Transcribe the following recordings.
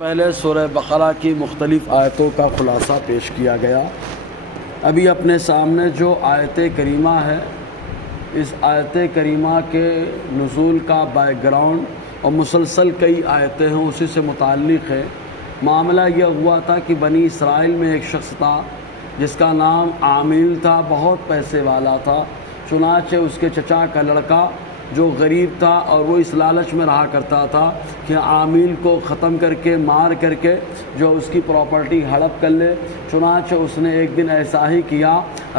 پہلے سورہ بقرہ کی مختلف آیتوں کا خلاصہ پیش کیا گیا۔ ابھی اپنے سامنے جو آیت کریمہ ہے، اس آیت کریمہ کے نزول کا بیک گراؤنڈ اور مسلسل کئی آیتیں ہیں، اسی سے متعلق ہے۔ معاملہ یہ ہوا تھا کہ بنی اسرائیل میں ایک شخص تھا جس کا نام عامل تھا، بہت پیسے والا تھا۔ چنانچہ اس کے چچا کا لڑکا جو غریب تھا اور وہ اس لالچ میں رہا کرتا تھا کہ عامل کو ختم کر کے مار کر کے جو اس کی پراپرٹی ہڑپ کر لے۔ چنانچہ اس نے ایک دن ایسا ہی کیا،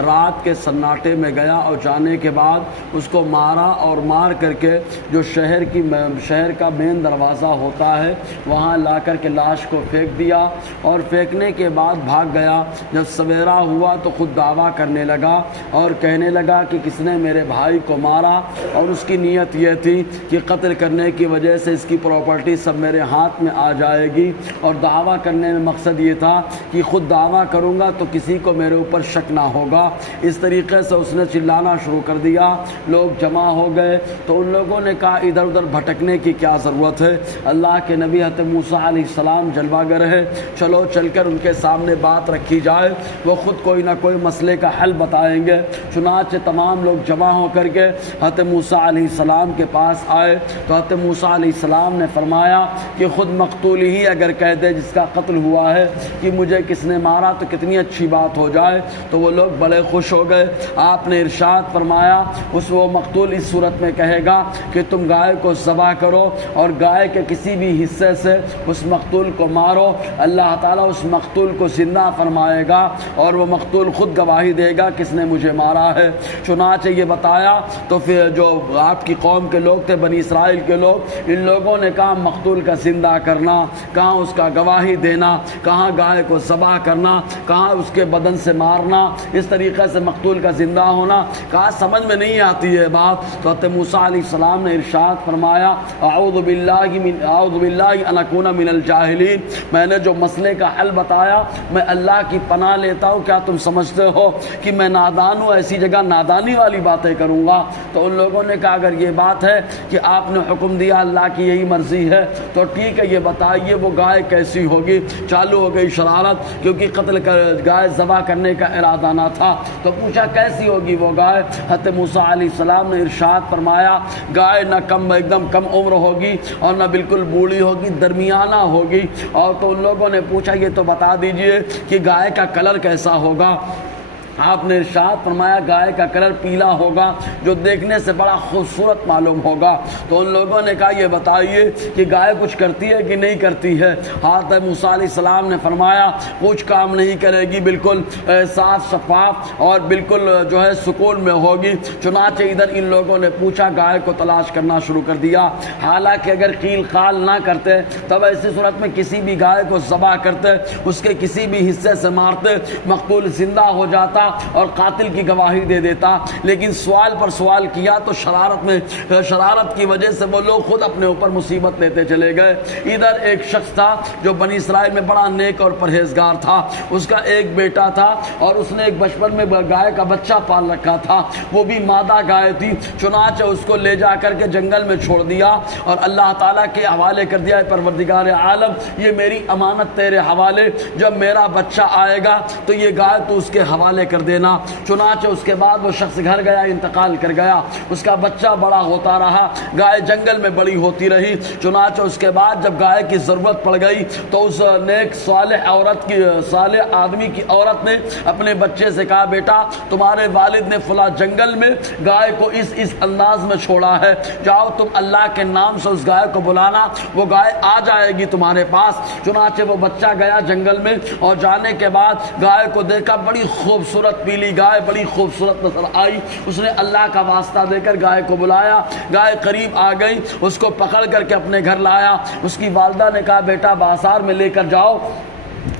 رات کے سناٹے میں گیا اور جانے کے بعد اس کو مارا اور مار کر کے جو شہر کا مین دروازہ ہوتا ہے وہاں لا کر کے لاش کو پھینک دیا، اور پھینکنے کے بعد بھاگ گیا۔ جب سویرا ہوا تو خود دعویٰ کرنے لگا اور کہنے لگا کہ کس نے میرے بھائی کو مارا، اور اس کی نیت یہ تھی کہ قتل کرنے کی وجہ سے اس کی پراپرٹی سب میرے ہاتھ میں آ جائے گی، اور دعویٰ کرنے میں مقصد یہ تھا کہ خود دعویٰ کروں گا تو کسی کو میرے اوپر شک نہ ہوگا۔ اس طریقے سے اس نے چلانا شروع کر دیا، لوگ جمع ہو گئے تو ان لوگوں نے کہا ادھر ادھر بھٹکنے کی کیا ضرورت ہے، اللہ کے نبی حضرت موسیٰ علیہ السلام جلوہ گر ہے، چلو چل کر ان کے سامنے بات رکھی جائے، وہ خود کوئی نہ کوئی مسئلے کا حل بتائیں گے۔ چنانچہ تمام لوگ جمع ہو کر کے حضرت موسیٰ علیہ السلام کے پاس آئے تو حضرت موسیٰ علیہ السلام نے فرمایا کہ خود مقتول ہی اگر کہہ دے جس کا قتل ہوا ہے کہ مجھے کس نے مارا تو کتنی اچھی بات ہو جائے، تو وہ لوگ بڑے خوش ہو گئے۔ آپ نے ارشاد فرمایا وہ مقتول اس صورت میں کہے گا کہ تم گائے کو ذبح کرو اور گائے کے کسی بھی حصے سے اس مقتول کو مارو، اللہ تعالیٰ اس مقتول کو زندہ فرمائے گا اور وہ مقتول خود گواہی دے گا کس نے مجھے مارا ہے۔ چنانچہ یہ بتایا تو پھر جو آپ کی قوم کے لوگ تھے، بنی اسرائیل کے لوگ، ان لوگوں نے کہا مقتول کا زندہ کرنا، کہاں اس کا گواہی دینا، کہاں گائے کو ذبح کرنا، کہاں اس کے بدن سے مارنا، اس طریقے سے مقتول کا زندہ ہونا، کہا سمجھ میں نہیں آتی ہے بات۔ تو حضرت موسیٰ علیہ السلام نے ارشاد فرمایا اعوذ باللہ ان اکون من الجاہلین، میں نے جو مسئلے کا حل بتایا میں اللہ کی پناہ لیتا ہوں، کیا تم سمجھتے ہو کہ میں نادان ہوں، ایسی جگہ نادانی والی باتیں کروں گا؟ تو ان لوگوں نے کہا اگر یہ بات ہے کہ آپ نے حکم دیا اللہ کی یہی مرضی ہے تو ٹھیک ہے، یہ بتائیے وہ گائے کیسی ہوگی۔ چالو ہو گئی شرارت، کیونکہ قتل کر گائے ذبح کرنے کا ارادہ نہ تھا، تو پوچھا کیسی ہوگی وہ گائے؟ حضرت موسیٰ علیہ السلام نے ارشاد فرمایا گائے نہ ایک دم کم عمر ہوگی اور نہ بالکل بوڑھی ہوگی، درمیانہ ہوگی۔ اور تو ان لوگوں نے پوچھا یہ تو بتا دیجئے کہ گائے کا کلر کیسا ہوگا؟ آپ نے ارشاد فرمایا گائے کا کلر پیلا ہوگا جو دیکھنے سے بڑا خوبصورت معلوم ہوگا۔ تو ان لوگوں نے کہا یہ بتائیے کہ گائے کچھ کرتی ہے کہ نہیں کرتی ہے؟ حضرت موسیٰ علیہ السلام نے فرمایا کچھ کام نہیں کرے گی، بالکل صاف شفاف اور بالکل جو ہے سکون میں ہوگی۔ چنانچہ ادھر ان لوگوں نے پوچھا، گائے کو تلاش کرنا شروع کر دیا، حالانکہ اگر قیل قال نہ کرتے تب ایسی صورت میں کسی بھی گائے کو ذبح کرتے، اس کے کسی بھی حصے سے مارتے، مقتول زندہ ہو جاتا اور قاتل کی گواہی دے دیتا۔ لیکن سوال پر سوال کیا تو شرارت کی وجہ سے وہ لوگ خود اپنے اوپر مصیبت لیتے چلے گئے۔ ادھر ایک شخص تھا جو بنی اسرائیل میں بڑا نیک اور پرہیزگار تھا، اس کا ایک بیٹا تھا اور اس نے ایک بچپن میں گائے کا بچہ پال رکھا تھا، وہ بھی مادہ گائے تھی۔ چنانچہ اس کو لے جا کر کے جنگل میں چھوڑ دیا اور اللہ تعالیٰ کے حوالے کر دیا، پروردگار عالم یہ میری امانت تیرے حوالے، جب میرا بچہ آئے گا تو یہ گائے تو اس کے حوالے کر دینا۔ چنانچہ اس کے بعد وہ شخص گھر گیا، انتقال کر گیا، اس کا بچہ بڑا ہوتا رہا، گائے جنگل میں بڑی ہوتی رہی۔ چنانچہ اس کے بعد جب گائے کی ضرورت پڑ گئی تو اس نیک صالح آدمی کی عورت نے اپنے بچے سے کہا بیٹا تمہارے والد نے فلاں جنگل میں گائے کو اس انداز میں چھوڑا ہے، جاؤ تم اللہ کے نام سے اس گائے کو بلانا، وہ گائے آ جائے گی تمہارے پاس۔ چنانچہ وہ بچہ گیا جنگل میں اور جانے کے بعد گائے کو دیکھا، بڑی خوبصورت پیلی گائے بڑی خوبصورت نظر آئی۔ اس نے اللہ کا واسطہ دے کر گائے کو بلایا، گائے قریب آ گئی، اس کو پکڑ کر کے اپنے گھر لایا۔ اس کی والدہ نے کہا بیٹا بازار میں لے کر جاؤ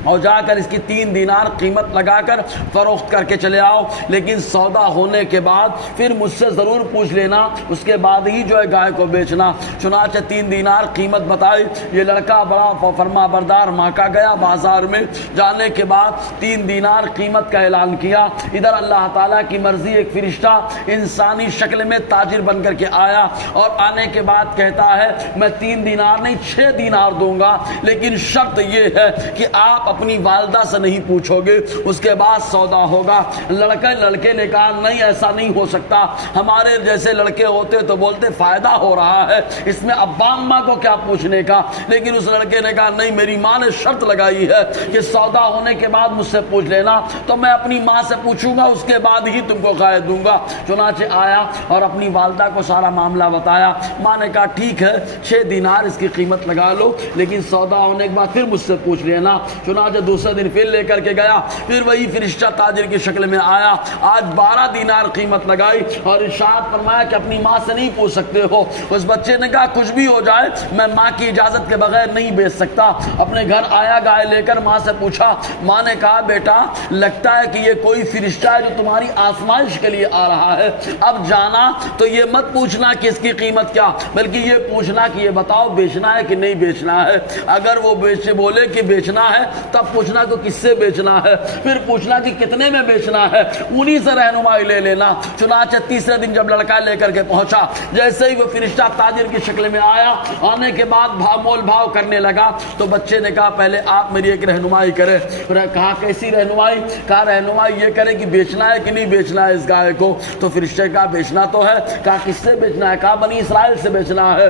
اور جا کر اس کی 3 دینار قیمت لگا کر فروخت کر کے چلے آؤ، لیکن سودا ہونے کے بعد پھر مجھ سے ضرور پوچھ لینا، اس کے بعد ہی جو ہے گائے کو بیچنا۔ چنانچہ 3 دینار قیمت بتائی، یہ لڑکا بڑا فرما بردار ماکا گیا بازار میں، جانے کے بعد 3 دینار قیمت کا اعلان کیا۔ ادھر اللہ تعالیٰ کی مرضی ایک فرشتہ انسانی شکل میں تاجر بن کر کے آیا، اور آنے کے بعد کہتا ہے میں 3 دینار نہیں 6 دینار دوں گا، لیکن شرط یہ ہے کہ آپ اپنی والدہ سے نہیں پوچھو گے، اس کے بعد سودا ہوگا۔ لڑکے نے کہا نہیں ایسا نہیں ہو سکتا، ہمارے جیسے لڑکے ہوتے تو بولتے فائدہ ہو رہا ہے، اس میں ابا اماں کو کیا پوچھنے کا، لیکن اس لڑکے نے کہا نہیں میری ماں نے شرط لگائی ہے کہ سودا ہونے کے بعد مجھ سے پوچھ لینا، تو میں اپنی ماں سے پوچھوں گا، اس کے بعد ہی تم کو گائے دوں گا۔ چنانچہ آیا اور اپنی والدہ کو سارا معاملہ بتایا، ماں نے کہا ٹھیک ہے 6 دینار اس کی قیمت لگا لو، لیکن سودا ہونے کے بعد پھر مجھ سے پوچھ لینا۔ چنانچہ دوسرے دن پھر لے کر کے گیا، پھر وہی فرشتہ تاجر کی شکل میں آیا، آج 12 دینار قیمت لگائی اور ارشاد فرمایا کہ اپنی ماں سے نہیں پوچھ سکتے ہو۔ اس بچے نے کہا کچھ بھی ہو جائے میں ماں کی اجازت کے بغیر نہیں بیچ سکتا۔ اپنے گھر آیا گائے لے کر، ماں سے پوچھا، ماں نے کہا بیٹا لگتا ہے کہ یہ کوئی فرشتہ ہے جو تمہاری آزمائش کے لیے آ رہا ہے، اب جانا تو یہ مت پوچھنا کہ اس کی قیمت کیا، بلکہ یہ پوچھنا کہ یہ بتاؤ بیچنا ہے کہ نہیں بیچنا ہے۔ اگر وہ بولے کہ بیچنا ہے تب پوچھنا کہ کس سے بیچنا ہے، پھر پوچھنا کہ کتنے میں بیچنا ہے، انہی سے رہنمائی لے لینا۔ چنانچہ تیسرے دن جب لڑکا لے کر کے پہنچا، جیسے ہی وہ فرشتہ تاجر کی شکل میں آیا، آنے کے بعد مول بھاؤ کرنے لگا، تو بچے نے کہا پہلے آپ میری ایک رہنمائی کریں۔ کہا کیسی رہنمائی؟ کہا رہنمائی یہ کرے کہ بیچنا ہے کہ نہیں بیچنا ہے اس گائے کو۔ تو فرشتے کہا بیچنا تو ہے۔ کہا کس سے بیچنا ہے؟ کہا بنی اسرائیل سے بیچنا ہے۔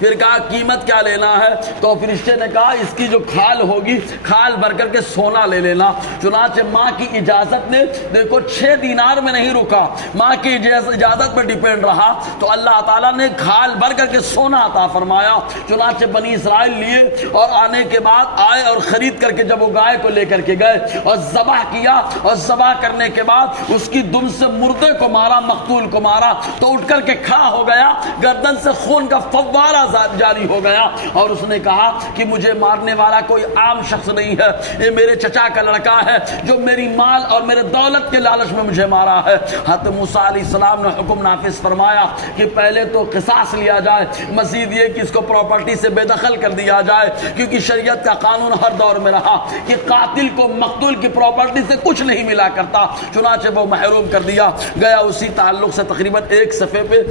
پھر کہا قیمت کیا لینا ہے؟ تو فرشتے نے کہا اس کی جو کھال ہوگی کھال بھر کر کے سونا لے لینا۔ چنانچہ ماں کی اجازت نے دیکھو 6 دینار میں نہیں رکا، ماں کی اجازت پر ڈیپینڈ رہا، تو اللہ تعالیٰ نے کھال بھر کر کے سونا عطا فرمایا۔ چنانچہ بنی اسرائیل لیے اور آنے کے بعد آئے اور خرید کر کے جب وہ گائے کو لے کر کے گئے اور ذبح کیا، اور ذبح کرنے کے بعد اس کی دم سے مردے کو مارا، مقتول کو مارا، تو اٹھ کر کے کھڑا ہو گیا، گردن سے خون کا فوارہ جاری ہو گیا، اور اس نے کہا کہ مجھے مارنے والا کوئی عام شخص نہیں ہے، یہ میرے چچا کا لڑکا ہے جو میری مال اور میرے دولت کے لالچ میں مجھے مارا ہے۔ حضرت موسیٰ علیہ السلام نے حکم نافذ فرمایا کہ پہلے تو قصاص لیا جائے، مزید یہ کہ اس کو پراپرٹی سے بے دخل کر دیا جائے، کیونکہ شریعت کا قانون ہر دور میں رہا کہ قاتل کو مقتول کی پراپرٹی سے کچھ نہیں ملا کرتا، چنانچہ وہ محروم کر دیا گیا۔ اسی تعلق سے تقریباً 1 صفحے پہ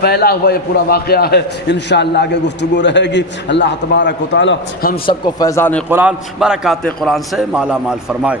پھیلا ہوا یہ پورا واقعہ ہے، انشاءاللہ آگے گفتگو رہے گی۔ اللہ تبارک و تعالی ہم سب کو فیضان قرآن، برکات قرآن سے مالا مال فرمائے۔